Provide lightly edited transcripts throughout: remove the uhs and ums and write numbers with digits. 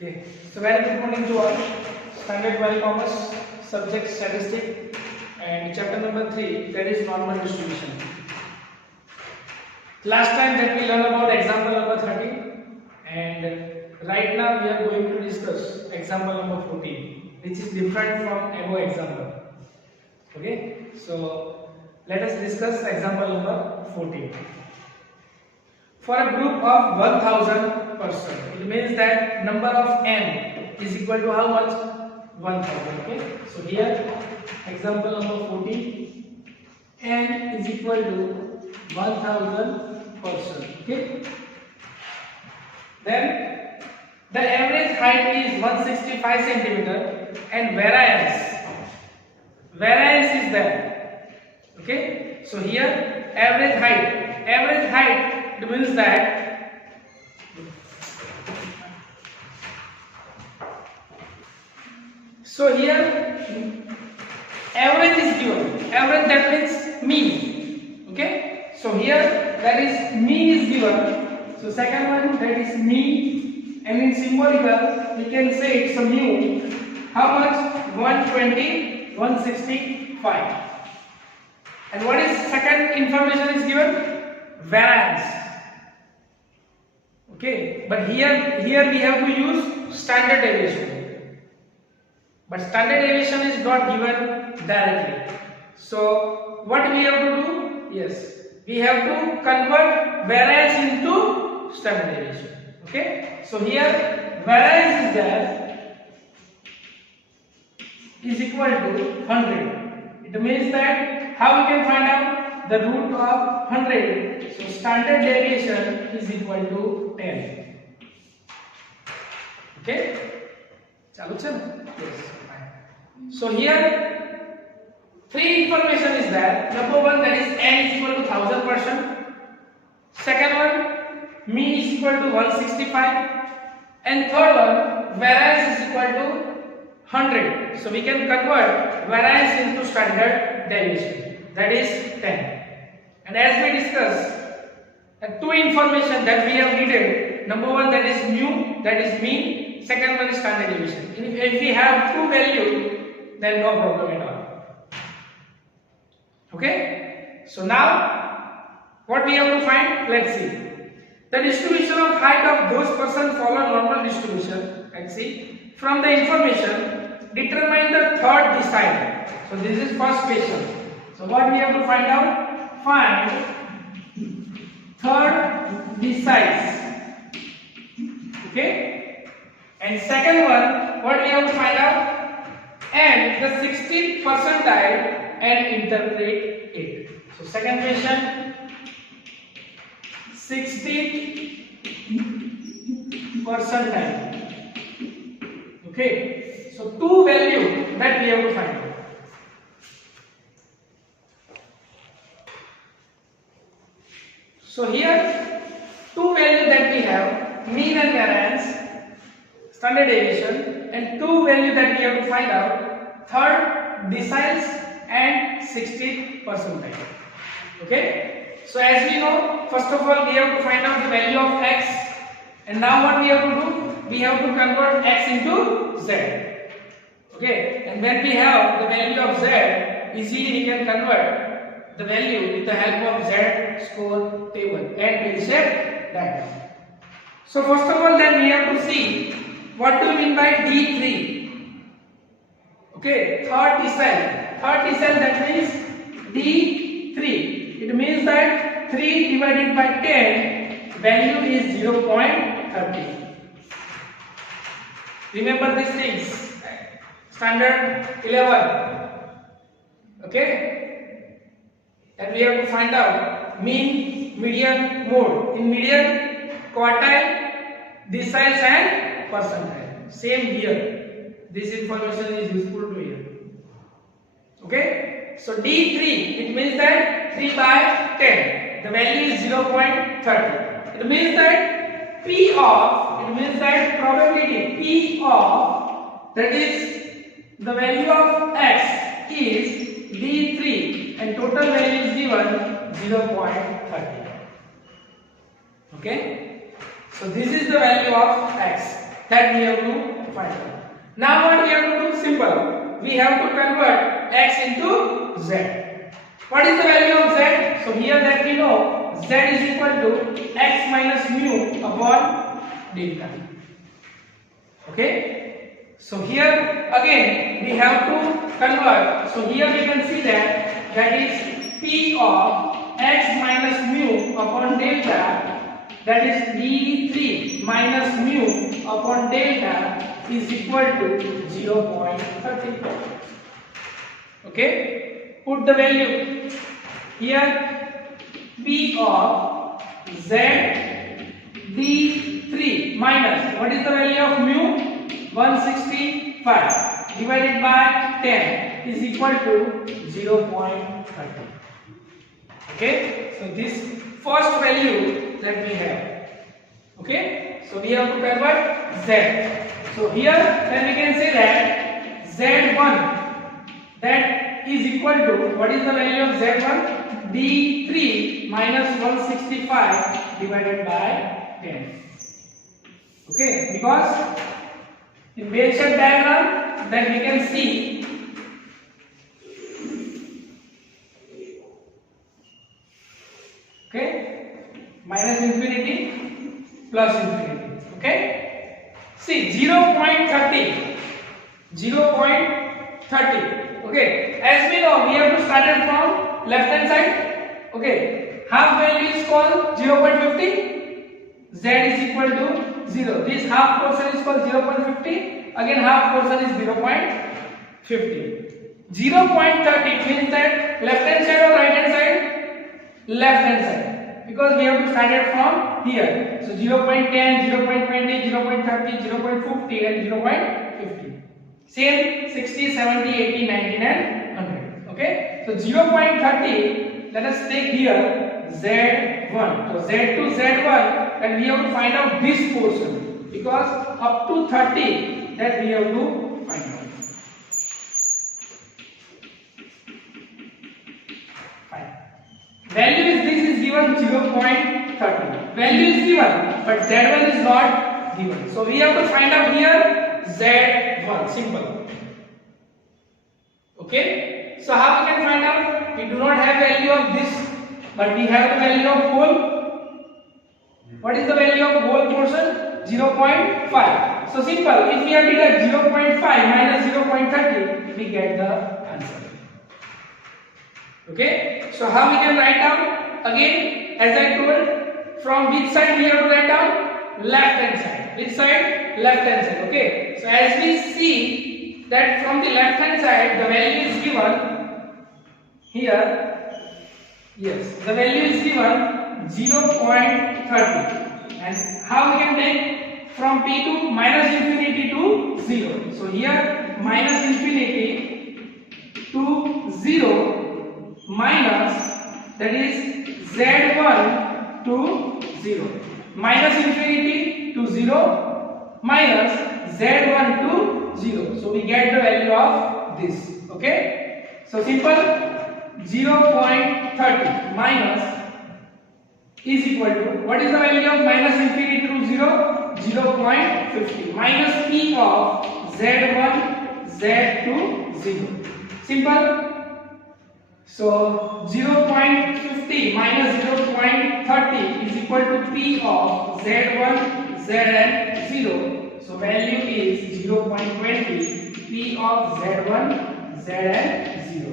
Okay, so very good morning to all. Standard 12 Commerce, subject statistic, and chapter number 3, that is normal distribution. Last time that we learned about example number 13, and right now we are going to discuss example number 14, which is different from above example. Okay, so let us discuss example number 14. For a group of 1000 persons, it means that number of n is equal to how much? 1000. Okay, so here example number 14, n is equal to 1000 persons. Okay, then the average height is 165 centimeter and variance is there. Okay, so here average height it means that so here average is given. Average, that means mean. Okay, so here that is mean is given. So second one, that is mean, and in symbolical we can say it's a mu. How much? 120, 165. And what is second information is given? Variance. Okay, but here we have to use standard deviation. But standard deviation is not given directly. So what we have to do? Yes, we have to convert variance into standard deviation. Okay, so here variance is there is equal to 100. It means that how we can find out the root of 100? So standard deviation is equal to 10. Okay, chalu chalo. Yes, fine. So here three information is there. Number one, that is n is equal to 1000%. Second one, mean is equal to 165, and third one, variance is equal to 100. So we can convert variance into standard deviation, that is 10. And as we discussed, two information that we have needed. Number one, that is mu, that is mean. Second one is standard deviation. If we have two value, then no problem at all. Okay, so now what we have to find? Let's see. The distribution of height of those persons follow normal distribution. Let's see. From the information, determine the third decile. So this is first question. So what we have to find out? Find third deciles. Okay, and second one, what we have to find out? And the 60th percentile and interpret it. So second question, 60th percentile. Okay, so two value that we have to find out. So here two value that we have, mean and variance, standard deviation, and two value that we have to find out, third deciles and 60th percentile. Okay, so as we know, first of all we have to find out the value of x, and now what we have to do? We have to convert x into z. Okay, and when we have the value of z, easily we can convert the value with the help of z-score table and Bell-shaped diagram. So first of all, then we have to see what do we mean by D3. Okay, third decile. Third decile, that means D3. It means that 3 divided by 10 value is 0.30. Remember these things. Standard 11. Okay. And we have to find out mean, median, mode. In median, quartile, deciles and percentile. Same here. This information is useful to you. Okay. So D3, it means that 3 by 10. The value is 0.30. It means that P of, it means that probability P of, that is the value of x is D3 and total value is given 0.30. Okay, so this is the value of x. that we have to find out. Now what we have to do? Simple. We have to convert x into z. What is the value of z? So here that we know z is equal to x minus mu upon delta. Okay. So here again we have to convert. So here we can see that is p of x minus mu upon delta, that is d3 minus mu upon delta is equal to 0.30. Okay, put the value here. P of z d3 minus, what is the value of mu? 165 divided by 10 is equal to 0.30. Okay, so this first value that we have. Okay, so we have to convert z. So here then we can say that z1 that is equal to, what is the value of z1? d3 minus 165 divided by 10. Okay, because in Bell-shaped diagram then we can see minus infinity plus infinity. Okay, see 0.30. Okay, as we know we have to start it from left hand side. Okay, half value is called 0.50, z is equal to 0. This half portion is called 0.50, again half portion is 0.50. 0.30 means that left hand side or right hand side? Left hand side, because we have to start it from here. So 0.10, 0.20, 0.30, 0.50 and 0.50. Same 60, 70, 80, 90 and 100. Okay, so 0.30, let us take here z1. So z2, z1, and we have to find out this portion, because up to 30 that we have to find out. Value is, this is given 0.30. Value is given, but z1 is not given. So we have to find out here z1. Simple. Okay. So how we can find out? We do not have value of this, but we have the value of whole. What is the value of whole portion? 0.5. So simple. If we have deduct 0.5 minus 0.30, we get the answer. Okay, so how we can write down? Again, as I told, from which side we have to write down? Left hand side. Which side? Left hand side. Okay, so as we see that from the left hand side the value is given here. Yes, the value is given 0.30. And how we can take from p to minus infinity to 0? So here minus infinity to 0 minus, that is z1 to 0, minus infinity to 0 minus z1 to 0. So we get the value of this. Okay, so simple. 0.30 minus is equal to, what is the value of minus infinity to 0? 0.50 minus p of z1 z to 0. Simple. So 0.50 minus 0.30 is equal to p of z1, z and 0. So value is 0.20 p of z1, z and 0.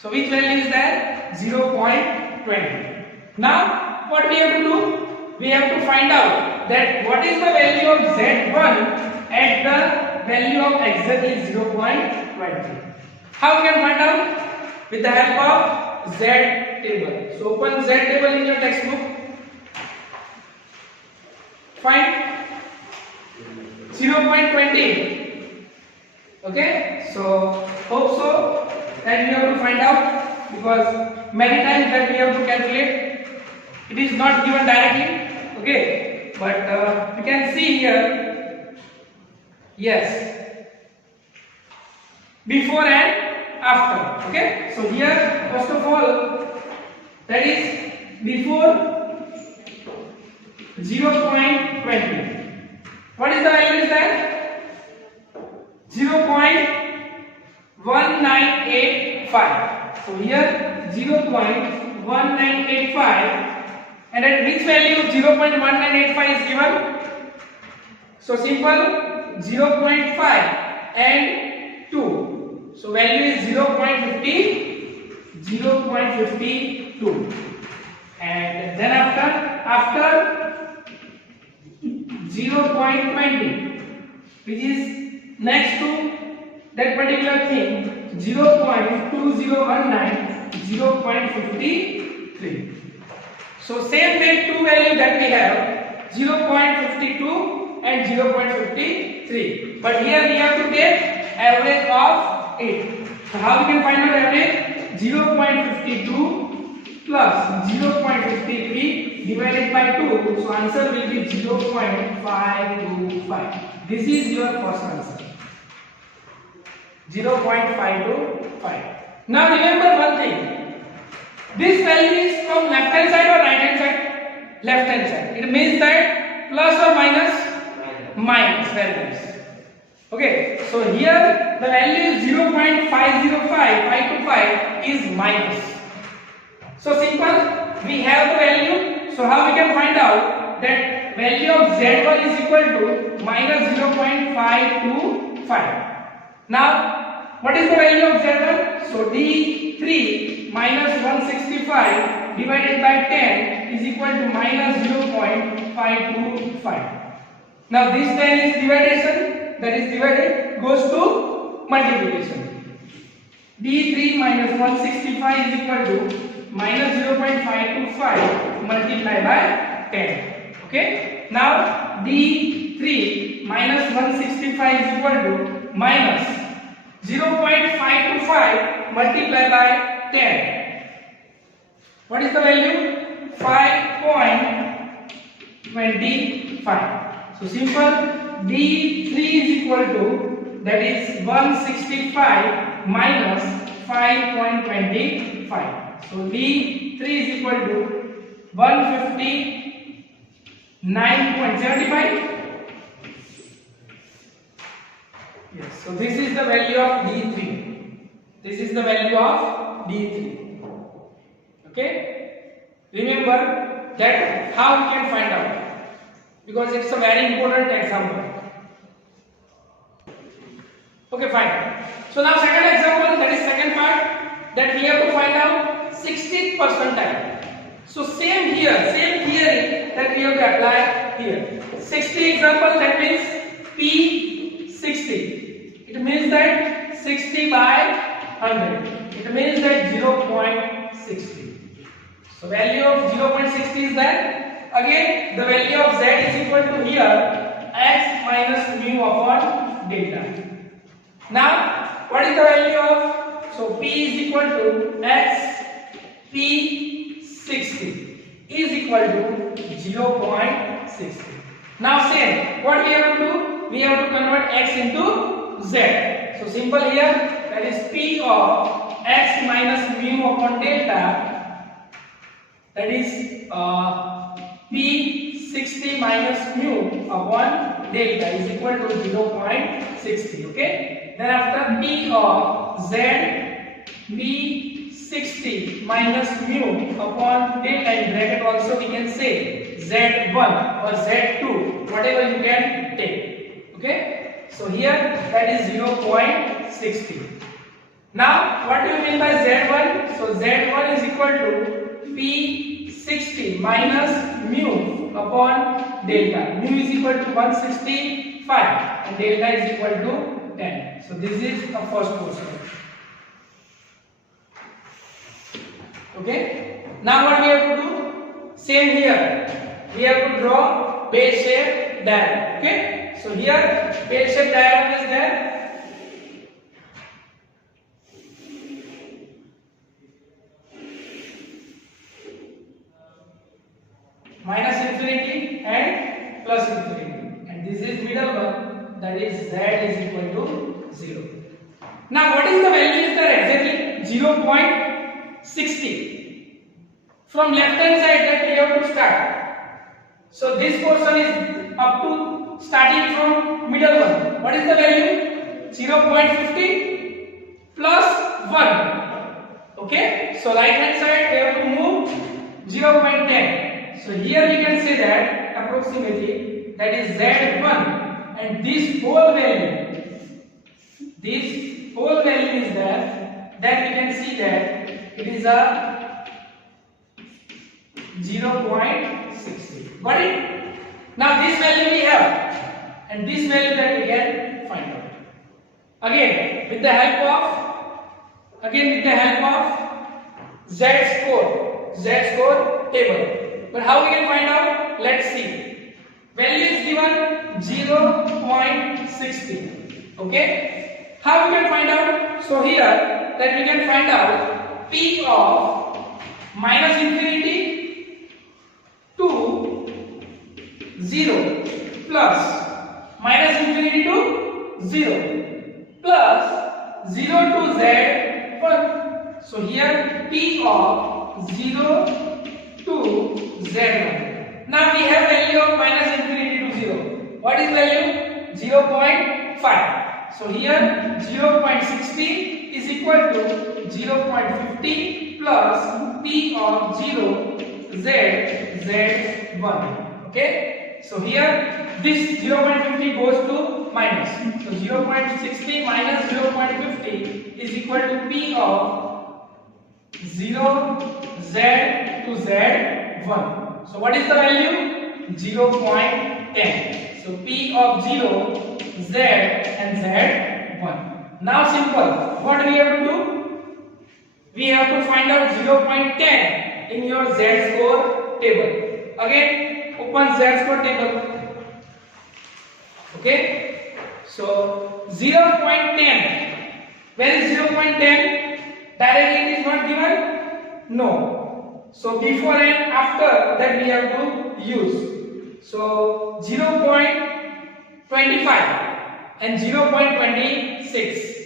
So which value is that? 0.20. Now what we have to do? We have to find out that what is the value of z1 at the value of exactly 0.20. How we can find out? With the help of Z table. So open Z table in your textbook. Find 0.20. Okay. So hope so that we have to find out, because many times that we have to calculate. It is not given directly. Okay. But we can see here. Yes. Before and after. Okay, so here first of all, that is before 0.20. What is 0.1985. So here 0.1985, and at which value 0.1985 is given? So simple, 0.5 and 2. So value is 0.52, and then after 0.20, which is next to that particular thing, 0.2019, 0.53. So same way two value that we have, 0.52 and 0.53, but here we have to take average of it. So how we can find out average? 0.52 plus 0.53 divided by 2, so answer will be 0.525. This is your first answer, 0.525. Now remember one thing, this value is from left hand side or right hand side? Left hand side. It means that plus or minus? Minus. Very nice. Okay, so here the value is 0.505 is minus. So simple, we have the value. So how we can find out that value of Z1 is equal to minus 0.525. Now what is the value of Z1? So D3 minus 165 divided by 10 is equal to minus 0.525. Now this 10 is division, that is divided goes to multiplication. D3 minus 165 is equal to minus 0.525 multiplied by 10. Okay. Now D3 minus 165 is equal to minus 0.525 multiplied by 10. What is the value? 5.25. So simple, D3 is equal to, that is 165 minus 5.25. So D3 is equal to 159.75. Yes, so this is the value of D3. This is the value of D3. Okay? Remember that how we can find out, because it's a very important example. Okay, fine. So now second example, that is second part, that we have to find out 60th percentile. So same here, same theory that we have to apply here. 60 example, that means P60. It means that 60 by 100. It means that 0.60. So value of 0.60 is that. Again, the value of Z is equal to here x minus mu upon delta. Now, what is the value of? So P is equal to x P60 is equal to 0.60. Now same, what we have to do? We have to convert x into Z. So simple here, that is P of x minus mu upon delta, that is P60 minus mu upon delta is equal to 0.60. Okay. Then after P of Z P60 minus mu upon delta, in bracket also we can say Z1 or Z2, whatever you can take. Okay. So here that is 0.60. Now what do you mean by Z1? So Z1 is equal to P60 minus mu upon delta. Mu is equal to 165 and delta is equal to 10. So this is the first portion. Okay. Now what we have to do? Same here. We have to draw bell-shaped diagram. Okay. So here bell-shaped diagram is there. Minus infinity and plus infinity, and this is middle one, that is Z is equal to 0. Now what is the value is there exactly? 0.60. From left hand side that we have to start. So this portion is up to starting from middle one. What is the value? 0.50 plus 1. Okay, so right hand side we have to move 0.10. So here we can say that approximately that is Z1, and this whole value is there. Then we can see that it is a 0.60. Got it? Now this value we have, and this value that we can find out. Again with the help of Z score table. But how we can find out? Let's see. Value is given 0.60. Okay. How we can find out? So here that we can find out P of minus infinity to 0 plus minus infinity to 0 plus 0 to Z1. So here P of 0 to Z1. Now we have value of minus infinity to 0. What is value? 0.5. So here 0.60 is equal to 0.50 plus P of 0 Z1. Okay. So here this 0.50 goes to minus. So 0.60 minus 0.50 is equal to P of 0 Z to Z1. So what is the value? 0.10. So P of 0 Z and Z1. Now simple. What we have to do? We have to find out 0.10 in your Z score table. Again, open Z score table. Okay. So 0.10. Where is 0.10? Directly it is not given? No. So before and after that we have to use. So 0.25 and 0.26.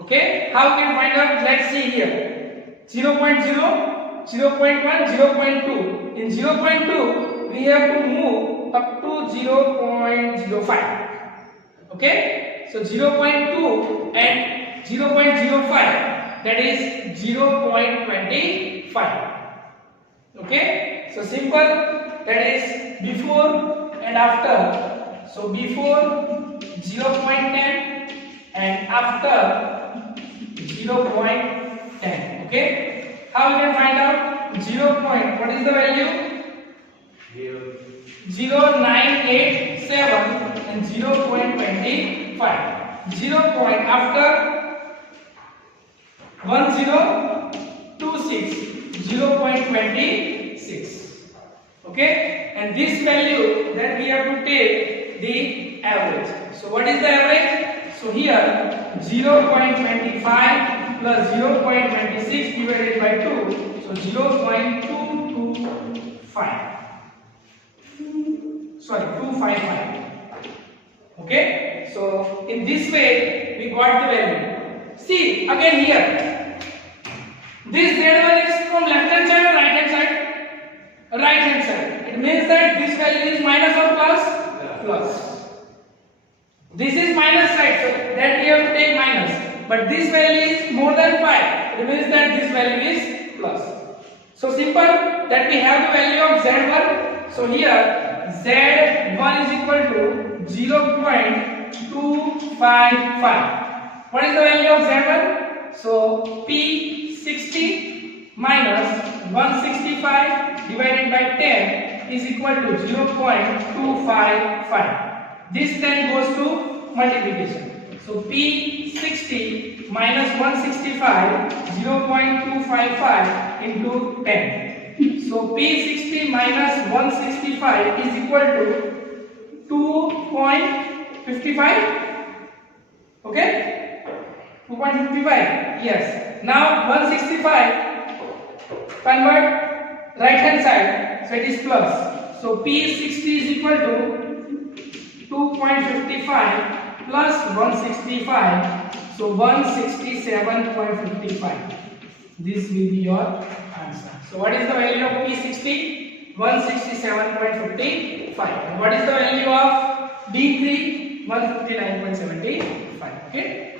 Okay. How we can find out? Let's see here. 0.0, 0.1, 0.2. In 0.2 we have to move up to 0.05. Okay. So 0.2 and 0.05. That is 0.25. Okay. So simple. That is before and after. So before 0.10 and after 0.10. Okay. How we can find out? What is the value? 0.987 and 0.25. 0. After 1026, 0.26. Okay. And this value that we have to take the average. So what is the average? So here 0.25 plus 0.26 divided by 2. So 0.225. Sorry, 255. Okay. So in this way we got the value. See again here. This Z1 is from left hand side or right hand side? Right hand side. It means that this value is minus or plus? Plus. This is minus side, so that we have to take minus. But this value is more than 5. It means that this value is plus. So simple that we have the value of Z1. So here Z1 is equal to 0.255. What is the value of Z1? So P60 minus 165 divided by 10 is equal to 0.255. This then goes to multiplication. So P60 minus 165, 0.255 into 10. So P60 minus 165 is equal to 2.55. Okay. 2.55. Yes. Now 165 convert right hand side, so it is plus. So P60 is equal to 2.55 plus 165. So 167.55. This will be your answer. So what is the value of P60? 167.55. And what is the value of D3? 159.75. Okay.